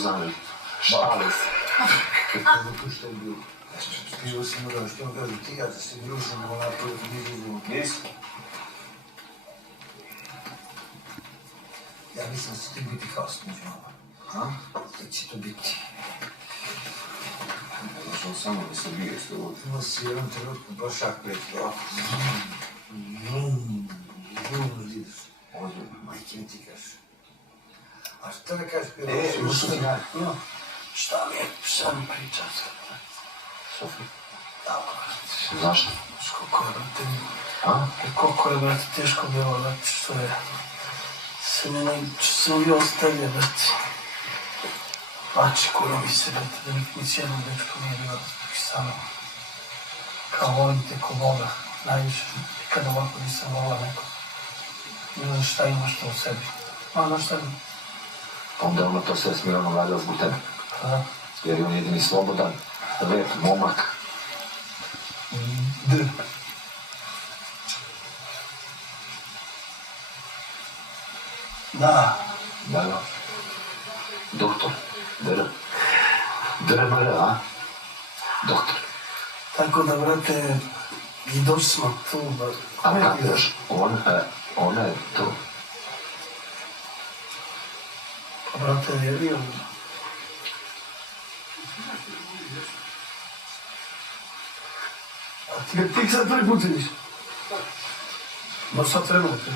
zameni. Šalim se. Dopuštaj bio. Bio sam morao što on kaže, ti ja da se družimo, onako mi družimo. Nisam. Ja mislim da će ti biti haos među nama. Da će to biti. Došao samo da se bio s tobom. Imao si jedan trenutku baš šak pretio. Vidiš. Ozbiljno. Majke mi ti kaže. A šta ne kažeš prije? Šta mi pričat? Sofi. Dobro. Zašto? Koliko je, brate, A? koliko je, brate, teško bilo, brate, što se mi ostavlja, brate. Pači, kuro mi se, brate, da nisi jednom dečko nije bilo, samo. Kao volim te ko Boga, najviše. Nikad ovako nisam volao neko. Ne znaš šta imaš to u sebi. Ono šta mi? Onda ono to sve smirano radilo zbog tebe. Da. Jer je on jedini slobodan, lep momak. Da. Da. Doktor. DRMR, a? Doktor. Tako da, brate, i došli smo tu, brate. A kapiraš, ona je to. Pa, brate, je bio. A ti sad prvi put vidiš? Baš sad treba, te.